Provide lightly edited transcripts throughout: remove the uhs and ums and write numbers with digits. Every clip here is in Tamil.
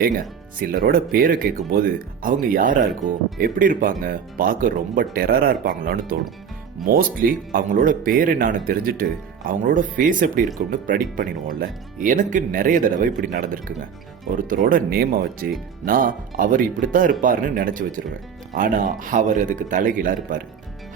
ஏங்க, சிலரோட பேரை கேட்கும்போது அவங்க யாரா இருக்கோ, எப்படி இருப்பாங்க, பார்க்க ரொம்ப டெரரா இருப்பாங்களான்னு தோணும். மோஸ்ட்லி அவங்களோட பேர் என்னன்னு தெரிஞ்சுட்டு அவங்களோட ஃபேஸ் எப்படி இருக்கும்னு ப்ரெடிக்ட் பண்ணிடுவோம்ல. எனக்கு நிறைய தடவை இப்படி நடந்திருக்குங்க. ஒருத்தரோட நேமை வச்சு நான் அவர் இப்படித்தான் இருப்பாருன்னு நினைச்சு வச்சிருவேன். ஆனா அவர் அதுக்கு தலைகீழா இருப்பாரு.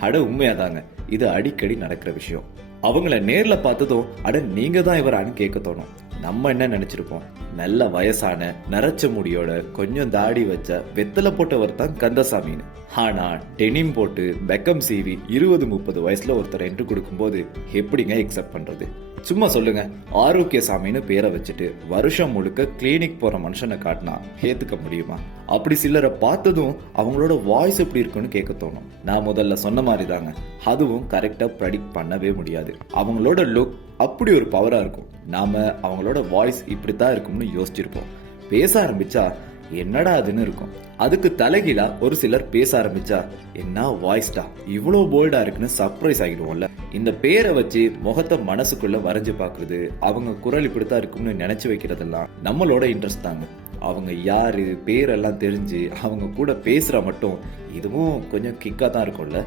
அட உண்மையாதாங்க, இது அடிக்கடி நடக்கிற விஷயம். அவங்கள நேர்ல பார்த்ததும் அட நீங்க தான் இவரான்னு கேட்க தோணும். நம்ம என்ன நினைச்சிருப்போம், நல்ல வயசான நரைச்ச முடியோட கொஞ்சம் தாடி வச்ச வெத்தலை போட்டவர் தான் கந்தசாமின்னு. ஆனா டெனிம் போட்டு பெக்கம் சீவி 20-30 வயசுல ஒருத்தர் என்று கொடுக்கும்போது எப்படிங்க எக்ஸெப்ட் பண்றது? சும்மா சொல்லுங்க, ஆரோக்கியசாமின்னு பேரை வச்சுட்டு வருஷம் முழுக்க கிளினிக் போற மனுஷனை காட்டினா ஏத்துக்க முடியுமா? அப்படி சிலரை பார்த்ததும் அவங்களோட வாய்ஸ் எப்படி இருக்குன்னு கேட்க தோணும். நான் முதல்ல சொன்ன மாதிரி தாங்க, அதுவும் கரெக்டா ப்ரெடிக்ட் பண்ணவே முடியாது. அவங்களோட லுக் அப்படி ஒரு பவரா இருக்கும். நாம அவங்களோட வாய்ஸ் இப்படித்தான் இருக்கும்னு யோசிச்சிருப்போம். பேச ஆரம்பிச்சா என்னடா அதுன்னு இருக்கும். அதுக்கு தலைகீழா ஒரு சிலர் பேச ஆரம்பிச்சா என்ன வாய்ஸ்டா இவ்வளவு போல்டா இருக்குன்னு சர்ப்ரைஸ் ஆகிடுவோம்ல. இந்த பேரை வச்சு முகத்தை மனசுக்குள்ள வரைஞ்சு பாக்குறது, அவங்க குரல் இப்படித்தான் இருக்கும்னு நினைச்சு வைக்கிறதெல்லாம் நம்மளோட இன்ட்ரெஸ்ட் தாங்க. அவங்க யாரு பேரெல்லாம் தெரிஞ்சு அவங்க கூட பேசுற மட்டும் இதுவும் கொஞ்சம் கிக்கா தான் இருக்கும்ல.